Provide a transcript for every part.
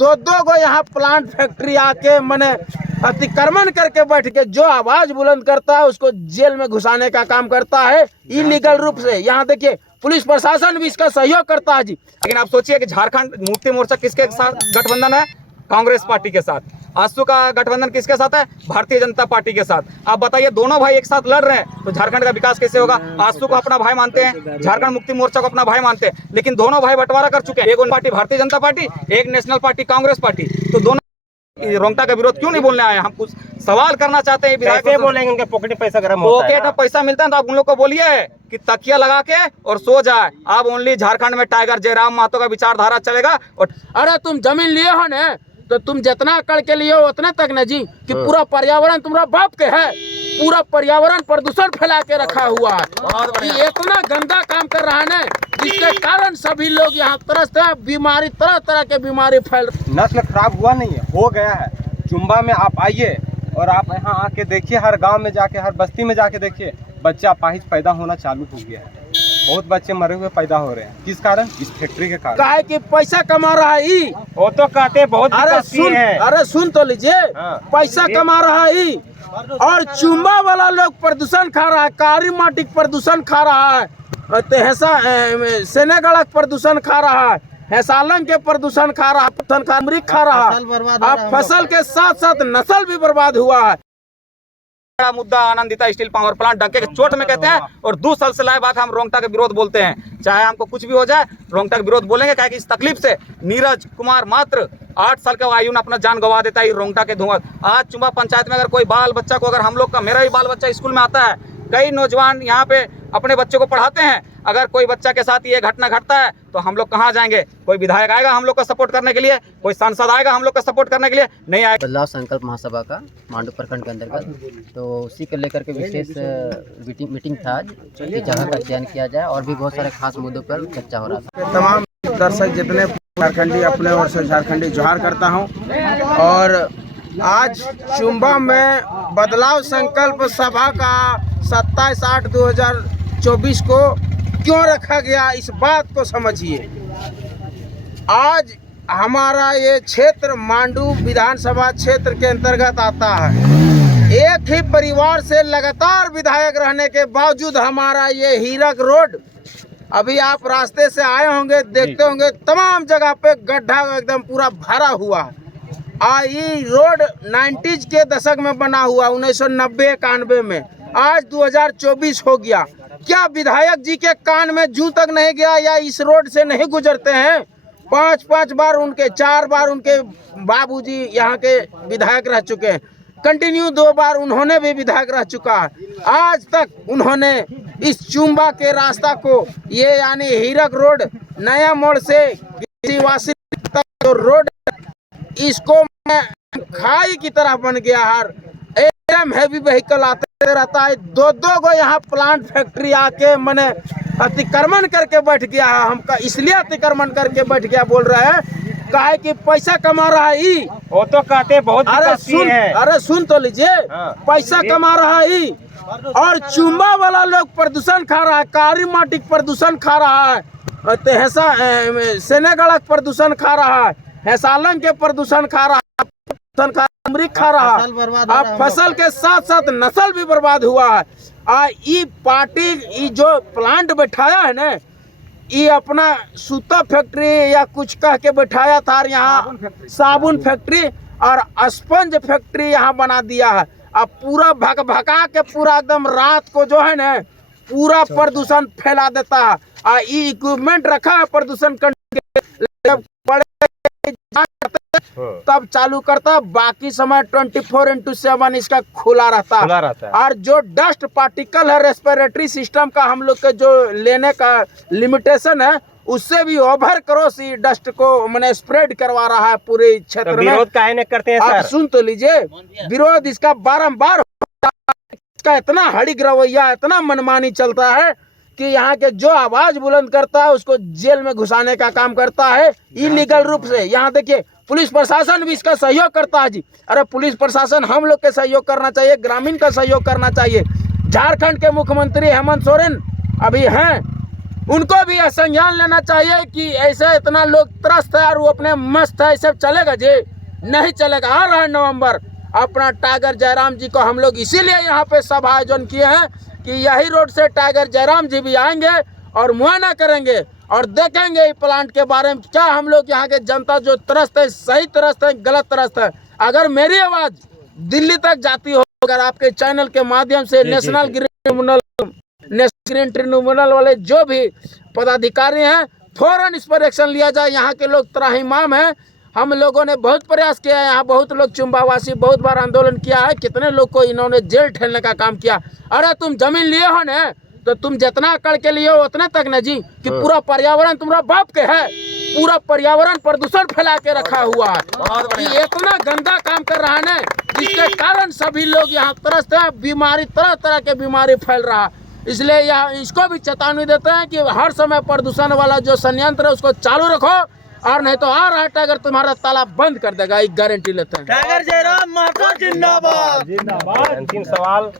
दो दो गो यहाँ प्लांट फैक्ट्री आके मैंने अतिक्रमण करके बैठ के जो आवाज बुलंद करता है उसको जेल में घुसाने का काम करता है इलीगल रूप से। यहाँ देखिए पुलिस प्रशासन भी इसका सहयोग करता है जी। लेकिन आप सोचिए कि झारखंड मुक्ति मोर्चा किसके साथ गठबंधन है? कांग्रेस पार्टी के साथ। आजसू का गठबंधन किसके साथ है? भारतीय जनता पार्टी के साथ। आप बताइए, दोनों भाई एक साथ लड़ रहे हैं तो झारखंड का विकास कैसे होगा? आजसू को अपना भाई मानते हैं, झारखंड मुक्ति मोर्चा को अपना भाई मानते हैं, लेकिन दोनों भाई बंटवारा कर चुके हैं। एक पार्टी भारतीय जनता पार्टी, एक नेशनल पार्टी कांग्रेस पार्टी। तो दोनों रोंगटा का विरोध क्यों नहीं बोलने आए? हम कुछ सवाल करना चाहते हैं। कैसे बोलेंगे? उनके पॉकेट में पैसा गर्म होता है। पॉकेट में पैसा मिलता है तो आप उन लोग को बोलिए कि तकिया लगा के और सो जाए। अब ओनली झारखंड में टाइगर जयराम महतो का विचारधारा चलेगा। और अरे तुम जमीन लिए हो ना तो तुम जितना अकड़ के लिए हो उतना तक न जी कि पूरा पर्यावरण तुम्हारा बाप के है। पूरा पर्यावरण प्रदूषण फैला के रखा हुआ है। ये इतना गंदा काम कर रहा है ना जिसके कारण सभी लोग यहाँ तरह बीमारी तरह तरह के बीमारी फैल। नस्ल खराब हुआ नहीं है, हो गया है। चुम्बा में आप आइए और आप यहाँ आके देखिए, हर गांव में जाके, हर बस्ती में जाके देखिए, बच्चा अपाहिज पैदा होना चालू हो गया है। बहुत बच्चे मरे हुए पैदा हो रहे हैं। किस कारण? इस फैक्ट्री के कारण। काहे कि पैसा कमा रहा है। वो तो कहते बहुत अरे सुन तो लीजिए। हाँ। पैसा कमा रहा है और चुम्बा वाला लोग प्रदूषण खा रहा है, कारी माटी प्रदूषण खा रहा है, सेनेगढ़ प्रदूषण खा रहा है, हैसालंग के प्रदूषण खा रहा है, अमरीक खा रहा है। अब फसल के साथ साथ नस्ल भी बर्बाद हुआ है। बड़ा मुद्दा आनंदिता स्टील पावर प्लांट डंके के चोट में कहते हैं और 2 साल से लाए बात हम रोंगटा के विरोध बोलते हैं। चाहे हमको कुछ भी हो जाए, रोंगटा के विरोध बोलेंगे। क्या कि इस तकलीफ से नीरज कुमार मात्र 8 साल के आयु में अपना जान गंवा देता है रोंगटा के धुआं। आज चुम्बा पंचायत में अगर कोई बाल बच्चा को, अगर हम लोग का, मेरा भी बाल बच्चा स्कूल में आता है, कई नौजवान यहाँ पे अपने बच्चे को पढ़ाते हैं। अगर कोई बच्चा के साथ ये घटना घटता है तो हम लोग कहाँ जाएंगे? कोई विधायक आएगा हम लोग का सपोर्ट करने के लिए? कोई सांसद आएगा हम लोग का सपोर्ट करने के लिए? नहीं आएगा। बदलाव संकल्प महासभा का मांडू प्रखंड के अंतर्गत, तो उसी को लेकर के विशेष मीटिंग था आज कि जगह का चयन किया जाए और भी बहुत सारे खास मुद्दों पर चर्चा हो रहा था। तमाम दर्शक जितने झारखंडी अपने ओर से झारखंडी जोहार करता हूँ। और आज चुम्बा में बदलाव संकल्प सभा का 27/8/2024 को क्यों रखा गया, इस बात को समझिए। आज हमारा ये क्षेत्र मांडू विधानसभा क्षेत्र के अंतर्गत आता है। एक ही परिवार से लगातार विधायक रहने के बावजूद हमारा ये हीरक रोड, अभी आप रास्ते से आए होंगे, देखते होंगे तमाम जगह पे गड्ढा एकदम पूरा भरा हुआ है। ये रोड 90s के दशक में बना हुआ, 1990-91 में। आज 2024 हो गया। क्या विधायक जी के कान में जूं तक नहीं गया या इस रोड से नहीं गुजरते हैं? 5 बार उनके, 4 बार उनके बाबूजी यहाँ के विधायक रह चुके हैं। कंटिन्यू 2 बार उन्होंने भी विधायक रह चुका है। आज तक उन्होंने इस चुम्बा के रास्ता को, ये यानी हीरक रोड नया मोड़ से वासी तक जो रोड, इसको खाई की तरह बन गया है। एकदम हैवी व्हीकल आते रहता है। दो गो यहाँ प्लांट फैक्ट्री आके मैंने अतिक्रमण करके बैठ गया है। हमका इसलिए अतिक्रमण करके बैठ गया बोल रहे हैं, काहे कि पैसा कमा रहा है। वो तो कहते बहुत। अरे सुन तो लीजिए। पैसा कमा रहा है और चुम्बा वाला लोग प्रदूषण खा रहा है, कारी माटी प्रदूषण खा रहा है, सेनेगढ़ प्रदूषण खा रहा है, हैसालंग के प्रदूषण खा रहा है, अमरीक खा रहा है। अब फसल के साथ साथ नस्ल भी बर्बाद हुआ है। ये पार्टी जो प्लांट बैठाया है ना, ये अपना सूता फैक्ट्री या कुछ कह के बैठाया था। यहाँ साबुन फैक्ट्री और स्पंज फैक्ट्री यहाँ बना दिया है। अब पूरा भका के पूरा एकदम रात को जो है ना पूरा प्रदूषण फैला देता है। ये इक्विपमेंट रखा है प्रदूषण तब चालू करता, बाकी समय 24/7 इसका खुला रहता है। और जो डस्ट पार्टिकल है रेस्पिरेटरी सिस्टम का हम लोग के जो लेने का लिमिटेशन है, उससे भी ओवर क्रॉस डस्ट को मैंने स्प्रेड करवा रहा है पूरे क्षेत्र में। विरोध काहे नहीं करते हैं? आप सुन तो लीजिए, विरोध इसका बारंबार, इसका इतना हड़िक रवैया, इतना मनमानी चलता है कि यहाँ के जो आवाज बुलंद करता है उसको जेल में घुसाने का काम करता है इलीगल रूप से। यहाँ देखिए पुलिस प्रशासन भी इसका सहयोग करता है जी। अरे पुलिस प्रशासन हम लोग के सहयोग करना चाहिए, ग्रामीण का सहयोग करना चाहिए। झारखंड के मुख्यमंत्री हेमंत सोरेन अभी हैं, उनको भी यह संज्ञान लेना चाहिए कि ऐसे इतना लोग त्रस्त है और वो अपने मस्त है, सब चलेगा जी? नहीं चलेगा। आ रहा है नवंबर, अपना टाइगर जयराम जी को हम लोग इसीलिए यहाँ पे सभा आयोजन किए हैं कि यही रोड से टाइगर जयराम जी भी आएंगे और मुआयना करेंगे और देखेंगे इस प्लांट के बारे में क्या हम लोग यहाँ के जनता जो त्रस्त है, सही त्रस्त है, गलत त्रस्त है। अगर मेरी आवाज़ दिल्ली तक जाती हो, अगर आपके चैनल के माध्यम से नेशनल ग्रीन ट्रिब्यूनल वाले जो भी पदाधिकारी हैं, फौरन इस पर एक्शन लिया जाए। यहाँ के लोग त्राहिमाम हैं। हम लोगों ने बहुत प्रयास किया है, यहाँ बहुत लोग चुम्बावासी बहुत बार आंदोलन किया है, कितने लोग को इन्होंने जेल ठेलने का काम किया। अरे तुम जमीन लिए हो ना, तो तुम जितना अकड़ के लिए हो उतने तक न जी, कि पूरा पर्यावरण तुम्हारा बाप के है, पूरा पर्यावरण प्रदूषण फैला के रखा हुआ है, कि इतना गंदा काम कर रहा है ना, जिसके कारण सभी लोग यहाँ त्रस्त है, बीमारी तरह तरह के बीमारी फैल रहा है। इसलिए यहाँ इसको भी चेतावनी देते हैं कि हर समय प्रदूषण वाला जो संयंत्र है उसको चालू रखो, और नहीं तो आ रहा टाइगर तुम्हारा ताला बंद कर देगा, एक गारंटी लेते हैं। टाइगर जयराम महतो जिंदाबाद। जिंदाबाद। अंतिम सवाल,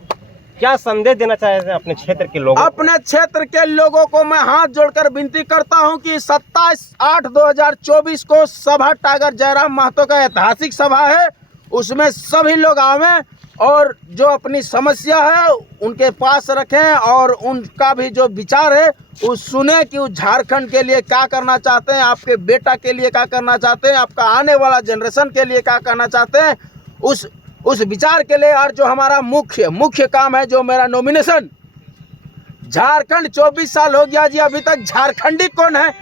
क्या संदेश देना चाहते हैं अपने क्षेत्र के लोगों को? अपने क्षेत्र के लोगों को मैं हाथ जोड़कर विनती करता हूं कि 27/8/2024 को सभा टाइगर जयराम महतो का ऐतिहासिक सभा है, उसमें सभी लोग आवें और जो अपनी समस्या है उनके पास रखें और उनका भी जो विचार है वो सुने कि वो झारखंड के लिए क्या करना चाहते हैं, आपके बेटा के लिए क्या करना चाहते हैं, आपका आने वाला जनरेशन के लिए क्या करना चाहते हैं, उस विचार के लिए। और जो हमारा मुख्य काम है, जो मेरा नॉमिनेशन, झारखंड 24 साल हो गया जी, अभी तक झारखंडी कौन है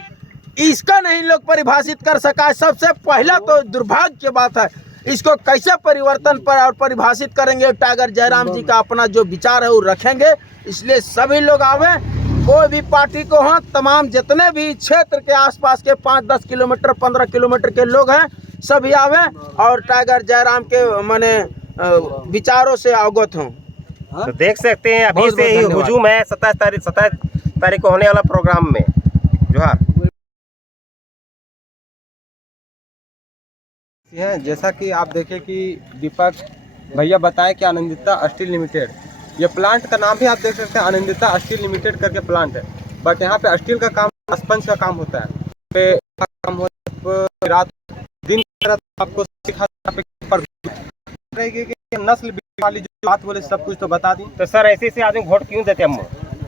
इसका नहीं लोग परिभाषित कर सका है। सबसे पहला तो दुर्भाग्य की बात है, इसको कैसे परिवर्तन पर और परिभाषित करेंगे? टाइगर जयराम जी का अपना जो विचार है वो रखेंगे। इसलिए सभी लोग आवे, कोई भी पार्टी को हो, तमाम जितने भी क्षेत्र के आसपास के 5-10 किलोमीटर 15 किलोमीटर के लोग हैं, सभी आवे और टाइगर जयराम के माने विचारों से अवगत हों। तो देख सकते हैं अभी से ही हुजूम है 27 तारीख को होने वाला प्रोग्राम में। जोहार। जैसा कि आप देखें कि दीपक भैया बताएं कि आनंदिता स्टील लिमिटेड, ये प्लांट का नाम भी आप देख सकते हैं, आनंदिता स्टील लिमिटेड करके प्लांट है। बट यहाँ पे स्टील का काम, स्पंज का काम होता है, रात दिन आपको रहेगी कि नस्ल वाली जो बात बोले सब कुछ तो बता दी। तो सर ऐसे आदमी वोट क्यों देते हैं? हम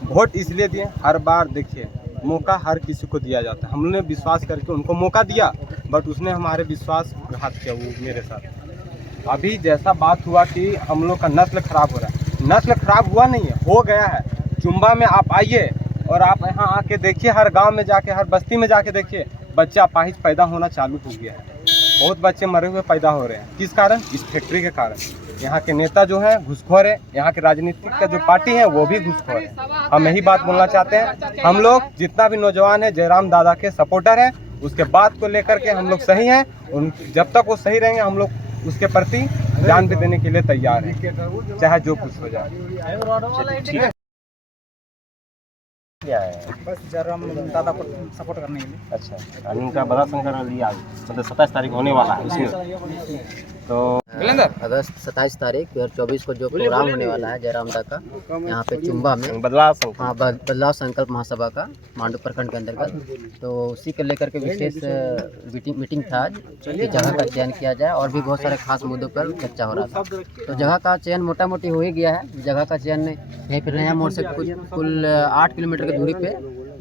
वोट इसलिए दिए, हर बार देखिए मौका हर किसी को दिया जाता है। हमने विश्वास करके उनको मौका दिया, बट उसने हमारे विश्वास घात किया। वो मेरे साथ अभी जैसा बात हुआ कि हम लोग का नस्ल खराब हो रहा है, नस्ल खराब हुआ नहीं है, हो गया है। चुम्बा में आप आइए और आप यहाँ आके देखिए, हर गांव में जाके, हर बस्ती में जाके देखिए, बच्चा अपाहिज पैदा होना चालू हो गया है। बहुत बच्चे मरे हुए पैदा हो रहे हैं। किस कारण? इस फैक्ट्री के कारण। यहाँ के नेता जो हैं घुसखोर है, यहाँ के राजनीतिक का जो पार्टी है वो भी घुसखोर है। हम यही बात बोलना चाहते हैं। हम लोग जितना भी नौजवान है जयराम दादा के सपोर्टर हैं, उसके बात को लेकर के हम लोग सही हैं। जब तक वो सही रहेंगे हम लोग उसके प्रति जान भी देने के लिए तैयार हैं, चाहे जो कुछ हो जाए। क्या है? बस जयराम दादा को सपोर्ट करने के लिए। अच्छा, उनका बड़ा संकल्प लिया, मतलब 27 तारीख होने वाला है उसमें। तो अगस्त 27 तारीख 2024 को जो प्रोग्राम होने वाला है जयराम दा का, यहाँ पे चुम्बा में बदलाव संकल्प, हाँ, बदलाव संकल्प महासभा का मांडू प्रखंड के अंतर्गत, तो उसी को लेकर के विशेष मीटिंग था आज कि जगह का चयन किया जाए और भी बहुत सारे खास मुद्दों पर चर्चा हो रहा था। तो जगह का चयन मोटा मोटी हो ही गया है। जगह का चयन यहीं पर नया मोड़ से कुल 8 किलोमीटर की दूरी पे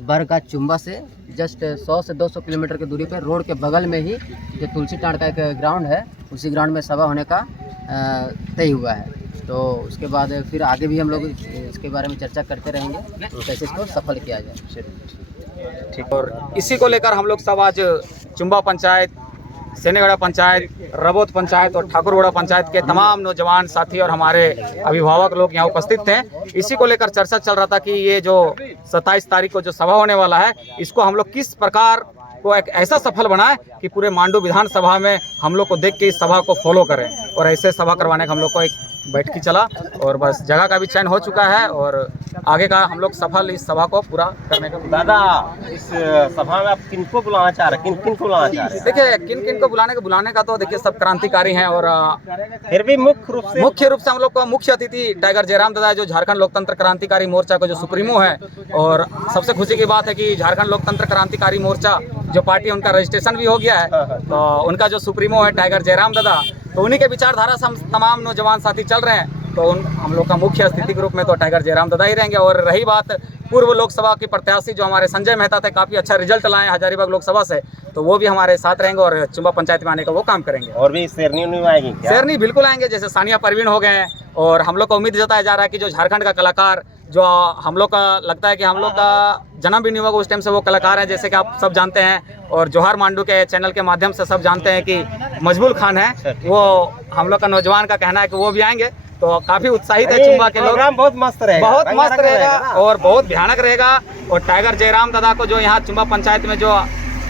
बरगा चुम्बा से जस्ट 100 से 200 किलोमीटर की दूरी पे रोड के बगल में ही जो तुलसी टाँड़ का एक ग्राउंड है, उसी ग्राउंड में सभा होने का तय हुआ है। तो उसके बाद फिर आगे भी हम लोग इसके बारे में चर्चा करते रहेंगे, कैसे इसको सफल किया जाए। ठीक। और इसी को लेकर हम लोग सब आज चुम्बा पंचायत, सेनेगढ़ा पंचायत, रबोत पंचायत और ठाकुरगढ़ा पंचायत के तमाम नौजवान साथी और हमारे अभिभावक लोग यहाँ उपस्थित थे। इसी को लेकर चर्चा चल रहा था कि ये जो 27 तारीख को जो सभा होने वाला है, इसको हम लोग किस प्रकार को एक ऐसा सफल बनाए कि पूरे मांडू विधानसभा में हम लोग को देख के इस सभा को फॉलो करें, और ऐसे सभा करवाने का हम लोग को एक बैठकी चला और बस जगह का भी चयन हो चुका है और आगे का हम लोग सफल इस सभा को पूरा करने का। दादा, इस सभा में आप किनको बुलाना चाह रहे हैं, किन को बुलाना चाह रहे हैं? देखिए किन किन को बुलाने का तो देखिए सब क्रांतिकारी हैं और फिर भी मुख्य रूप से हम लोग का मुख्य अतिथि टाइगर जयराम दादा जो झारखंड लोकतंत्र क्रांतिकारी मोर्चा को जो सुप्रीमो है और सबसे खुशी की बात है कि झारखंड लोकतंत्र क्रांतिकारी मोर्चा जो पार्टी उनका रजिस्ट्रेशन भी हो गया है, तो उनका जो सुप्रीमो है टाइगर जयराम दादा, तो उन्हीं के विचारधारा से हम तमाम नौजवान साथी चल रहे हैं। तो हम लोग का मुख्य स्थिति के रूप में तो टाइगर जयराम दादा ही रहेंगे। और रही बात पूर्व लोकसभा की प्रत्याशी जो हमारे संजय मेहता थे, काफ़ी अच्छा रिजल्ट लाए हजारीबाग लोकसभा से, तो वो भी हमारे साथ रहेंगे और चुंबा पंचायत में आने का वो काम करेंगे। और भी शेरनी आएगी क्या? शेरनी बिल्कुल आएंगे, जैसे सानिया परवीन हो गए हैं। और हम लोग को उम्मीद जताया जा रहा है कि जो झारखंड का कलाकार जो हम लोग का लगता है कि हम लोग का जन्म भी नहीं हुआ उस टाइम से वो कलाकार हैं, जैसे कि आप सब जानते हैं और जोहार मांडू के चैनल के माध्यम से सब जानते हैं कि मजबूल खान है, वो हम लोग का नौजवान का कहना है कि वो भी आएंगे। तो काफ़ी उत्साहित है चुंबा के लोग। प्रोग्राम बहुत मस्त रहेगा, बहुत मस्त रहेगा और बहुत भयानक रहेगा। और टाइगर जयराम दादा को जो यहाँ चुंबा पंचायत में जो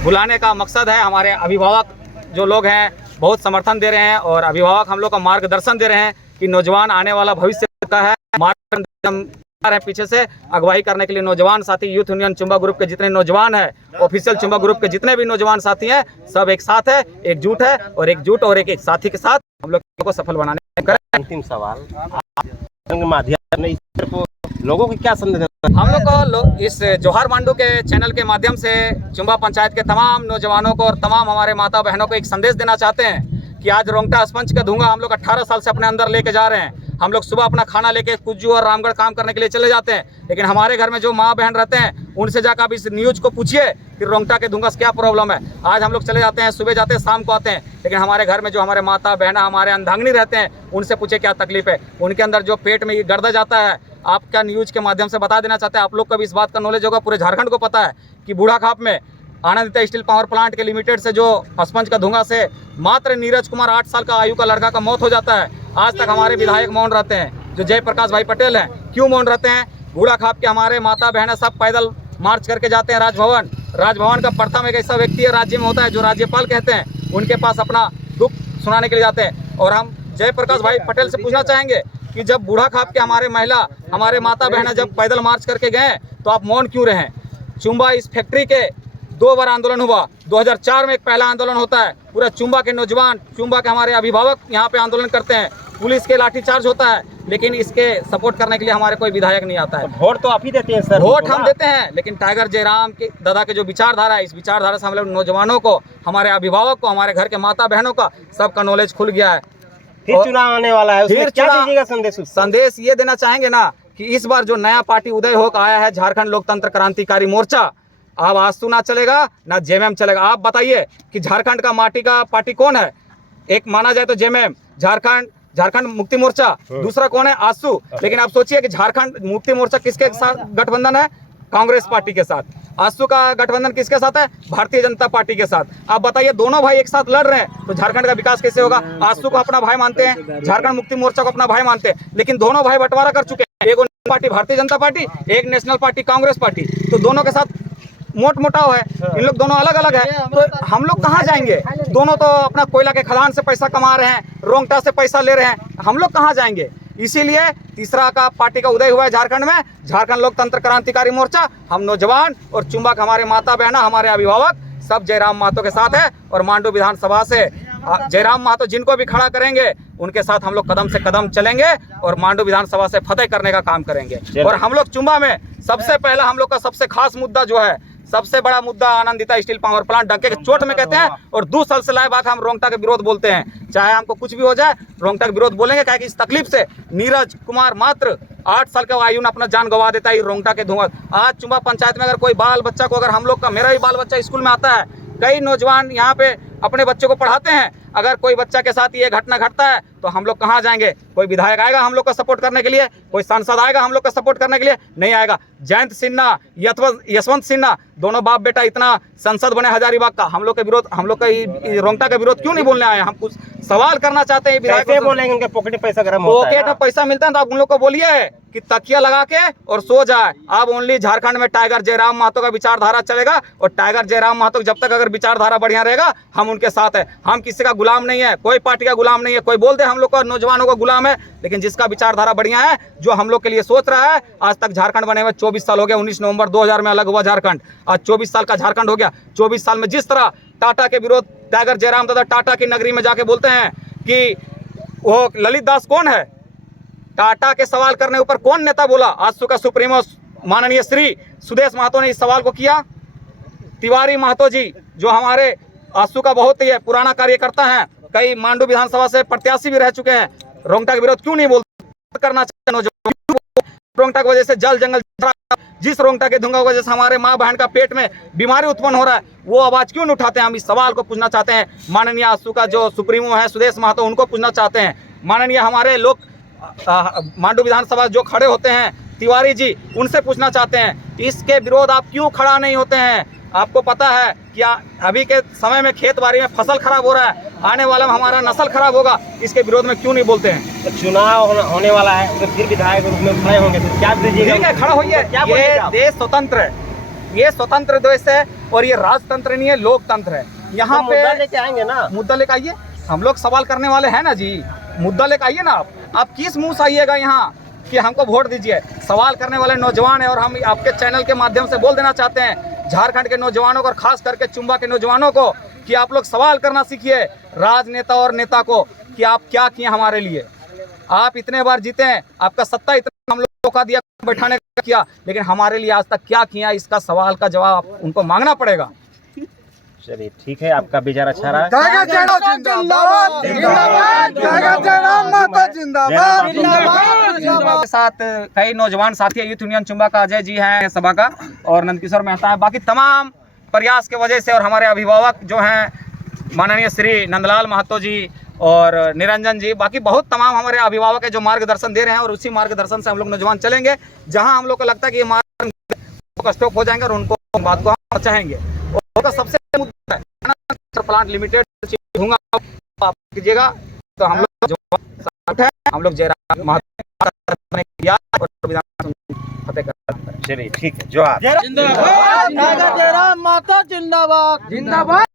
बुलाने का मकसद है, हमारे अभिभावक जो लोग हैं बहुत समर्थन दे रहे हैं और अभिभावक हम लोग का मार्गदर्शन दे रहे हैं कि नौजवान आने वाला भविष्य का है। मार्गदर्शन है पीछे से अगुवाई करने के लिए नौजवान साथी यूथ यूनियन चुंबा ग्रुप के जितने नौजवान हैं, ऑफिशियल चुंबा ग्रुप के जितने भी नौजवान साथी हैं, सब एक साथ है, एकजुट है और एकजुट और एक साथी के साथ हम लोग को सफल बनाने का। अंतिम सवाल के माध्यम से लोगों को क्या संदेश देना? हम लोग को इस जोहार मांडू के चैनल के माध्यम से चुंबा पंचायत के तमाम नौजवानों को और तमाम हमारे माता बहनों को एक संदेश देना चाहते हैं कि आज रोंगटा स्पंज का धुआं हम लोग 18 साल से अपने अंदर लेके जा रहे हैं। हम लोग सुबह अपना खाना लेके कुज्जू और रामगढ़ काम करने के लिए चले जाते हैं, लेकिन हमारे घर में जो माँ बहन रहते हैं उनसे जाकर आप इस न्यूज़ को पूछिए कि रोंगटा के धुआं से क्या प्रॉब्लम है। आज हम लोग चले जाते हैं, सुबह जाते हैं, शाम को आते हैं, लेकिन हमारे घर में जो हमारे माता बहना हमारे अंधांगनी रहते हैं उनसे पूछे क्या तकलीफ है। उनके अंदर जो पेट में ये गर्द जाता है, आपका न्यूज़ के माध्यम से बता देना चाहते हैं। आप लोग को भी इस बात का नॉलेज होगा, पूरे झारखंड को पता है कि बूढ़ाखाप में आनंदिता स्टील पावर प्लांट के लिमिटेड से जो स्पंज का धुआं से मात्र नीरज कुमार 8 साल का आयु का लड़का का मौत हो जाता है। आज तक हमारे विधायक मौन रहते हैं, जो जयप्रकाश भाई पटेल हैं। क्यों मौन रहते हैं? बूढ़ाखाप के हमारे माता बहनें सब पैदल मार्च करके जाते हैं राजभवन। राजभवन का प्रथम एक ऐसा व्यक्ति है राज्य में होता है जो राज्यपाल कहते हैं, उनके पास अपना दुख सुनाने के लिए जाते हैं। और हम जयप्रकाश भाई पटेल से पूछना चाहेंगे कि जब बूढ़ाखाप के हमारे महिला हमारे माता बहनें जब पैदल मार्च करके गए तो आप मौन क्यों रहे? चुंबा इस फैक्ट्री के 2 बार आंदोलन हुआ। 2004 में एक पहला आंदोलन होता है, पूरा चुंबा के नौजवान, चुंबा के हमारे अभिभावक यहाँ पे आंदोलन करते हैं, पुलिस के लाठीचार्ज होता है, लेकिन इसके सपोर्ट करने के लिए हमारे कोई विधायक नहीं आता है। वोट तो आप ही देते हैं सर? वोट हम देते हैं, लेकिन टाइगर जयराम के दादा के जो विचारधारा है, इस विचारधारा से हम लोग नौजवानों को, हमारे अभिभावक को, हमारे घर के माता बहनों का सबका नॉलेज खुल गया है। फिर चुनाव आने वाला है, उसमें क्या दीजिएगा संदेश? संदेश ये देना चाहेंगे ना कि इस बार जो नया पार्टी उदय होकर आया है, झारखंड लोकतंत्र क्रांतिकारी मोर्चा, अब आस्तू ना चलेगा ना जेएमएम चलेगा। आप बताइए कि झारखंड का माटी का पार्टी कौन है? एक माना जाए तो जेएमएम, झारखंड मुक्ति मोर्चा, दूसरा कौन है? आस्तू। लेकिन आप सोचिए कि झारखंड मुक्ति मोर्चा किसके साथ गठबंधन है? कांग्रेस पार्टी के साथ। आस्तू का गठबंधन किसके साथ है? भारतीय जनता पार्टी के साथ। आप बताइए, दोनों भाई एक साथ लड़ रहे हैं तो झारखंड का विकास कैसे होगा? आस्तू को अपना भाई मानते हैं, झारखंड मुक्ति मोर्चा को अपना भाई मानते हैं, लेकिन दोनों भाई बंटवारा कर चुके हैं। एक पार्टी भारतीय जनता पार्टी, एक नेशनल पार्टी कांग्रेस पार्टी, तो दोनों के साथ मोट मोटाव है। इन लोग दोनों अलग अलग है, तो हम लोग कहाँ जाएंगे? दोनों तो अपना कोयला के खदान से पैसा कमा रहे हैं, रोंगटा से पैसा ले रहे हैं, हम लोग कहाँ जाएंगे? इसीलिए तीसरा का पार्टी का उदय हुआ है झारखंड में, झारखंड लोकतंत्र क्रांतिकारी मोर्चा। हम नौजवान और चुंबा के हमारे माता बहना, हमारे अभिभावक सब जयराम महतो के साथ है। और मांडू विधानसभा से जयराम महतो जिनको भी खड़ा करेंगे उनके साथ हम लोग कदम से कदम चलेंगे और मांडू विधानसभा से फतेह करने का काम करेंगे। और हम लोग चुंबा में सबसे पहला हम लोग का सबसे खास मुद्दा जो है, सबसे बड़ा मुद्दा आनंदिता स्टील पावर प्लांट डंके के चोट में कहते हैं और 2 साल से लाए बात हम रोंगटा के विरोध बोलते हैं। चाहे हमको कुछ भी हो जाए, रोंगटा के विरोध बोलेंगे, क्या कि इस तकलीफ से नीरज कुमार मात्र 8 साल का आयु में अपना जान गंवा देता है रोंगटा के धुआं। आज चुंबा पंचायत में अगर कोई बाल बच्चा को, अगर हम लोग का, मेरा भी बाल बच्चा स्कूल में आता है, कई नौजवान यहाँ पे अपने बच्चों को पढ़ाते हैं, अगर कोई बच्चा के साथ ये घटना घटता है तो हम लोग कहाँ जाएंगे? कोई विधायक आएगा हम लोग का सपोर्ट करने के लिए? कोई सांसद आएगा हम लोग का सपोर्ट करने के लिए? नहीं आएगा। जयंत सिन्हा, यशवंत सिन्हा, दोनों बाप बेटा इतना संसद बने हजारीबाग का, हम लोग के विरोध, हम लोग का रोंगटा का विरोध क्यों नहीं बोलने आए? हम कुछ सवाल करना चाहते हैं। कैसे बोलेंगे? उनके पॉकेट में पैसा गर्म होता है, पॉकेट में पैसा मिलता है तो आप उन लोग को बोलिए कि तकिया लगा के और सो जाए। अब ओनली झारखंड में टाइगर जयराम महतो का विचारधारा चलेगा और टाइगर जयराम महतो जब तक अगर विचारधारा बढ़िया रहेगा हम उनके साथ है। हम किसी का गुलाम नहीं है, कोई पार्टी का गुलाम नहीं है। कोई बोल दे हम लोग का नौजवानों का गुलाम है, लेकिन जिसका विचारधारा बढ़िया है, जो हम लोग के लिए सोच रहा है। आज तक झारखंड बने हुए 24 साल हो गए। 19 नवंबर 2000 में अलग हुआ झारखंड, आज 24 साल का झारखंड हो गया। 24 साल में जिस तरह टाटा के विरोध टाइगर जयराम दादा टाटा की नगरी में जाके बोलते हैं कि वो ललित दास कौन है, टाटा के सवाल करने ऊपर कौन नेता बोला? आजसू का सुप्रीमो माननीय श्री सुदेश महतो ने इस सवाल को किया। तिवारी महतो जी जो हमारे आजसू का बहुत ही पुराना कार्यकर्ता हैं, कई मांडू विधानसभा से प्रत्याशी भी रह चुके हैं, रोंगटा के विरोध क्यों नहीं बोलते? करना चाहिए नौजवान। रोंगटा की वजह से जल जंगल, जिस रोंगटा के धुआं की वजह से हमारे माँ बहन का पेट में बीमारी उत्पन्न हो रहा है, वो आवाज क्यों नहीं उठाते हैं? हम इस सवाल को पूछना चाहते हैं। माननीय आजसू का जो सुप्रीमो है सुदेश महतो, उनको पूछना चाहते हैं। माननीय हमारे लोग मांडू विधानसभा जो खड़े होते हैं तिवारी जी, उनसे पूछना चाहते हैं इसके विरोध आप क्यों खड़ा नहीं होते हैं? आपको पता है कि अभी के समय में खेत बाड़ी में फसल खराब हो रहा है, आने वाला में हमारा नस्ल खराब होगा, इसके विरोध में क्यों नहीं बोलते हैं? तो चुनाव होने वाला है तो फिर विधायक के रूप में खड़े होंगे तो क्या दीजिएगा? ठीक है, खड़ा होइए। ये देश स्वतंत्र है, ये स्वतंत्र देश है और ये राजतंत्र नहीं है, लोकतंत्र है। यहाँ पे मुद्दा लेके आएंगे ना, मुद्दा लेकर आइए। हम लोग सवाल करने वाले हैं ना जी, मुद्दा लेकर आइए ना। आप किस मुंह से आइएगा यहाँ कि हमको वोट दीजिए? सवाल करने वाले नौजवान है और हम आपके चैनल के माध्यम से बोल देना चाहते हैं झारखंड के नौजवानों को और खास करके चुम्बा के नौजवानों को कि आप लोग सवाल करना सीखिए राजनेता और नेता को कि आप क्या किए हमारे लिए। आप इतने बार जीते हैं, आपका सत्ता इतना हम लोगों का दिया, बैठाने का किया, लेकिन हमारे लिए आज तक क्या किया, इसका सवाल का जवाब उनको मांगना पड़ेगा। चलिए ठीक है, आपका विचार अच्छा रहा। के साथ कई नौजवान साथी यूथ यूनियन चुम्बा का अजय जी हैं सभा का, और नंदकिशोर मेहता है। बाकी तमाम प्रयास के वजह से और हमारे अभिभावक जो हैं माननीय श्री नंदलाल महतो जी और निरंजन जी, बाकी बहुत तमाम हमारे अभिभावक है जो मार्गदर्शन दे रहे हैं और उसी मार्गदर्शन से हम लोग नौजवान चलेंगे। जहां हम लोग को लगता है कि ये मार्ग का स्टॉप हो जाएंगे और उनको बात को हम चाहेंगे। और उनका सबसे मुद्दा है प्लांट लिमिटेड कीजिएगा, तो हम लोग साथ हैं, हम लोग जयराम महतो फतेह कर। चलिए ठीक है, जोहार। जिंदाबाद, जयराम महतो जिंदाबाद, जिंदाबाद।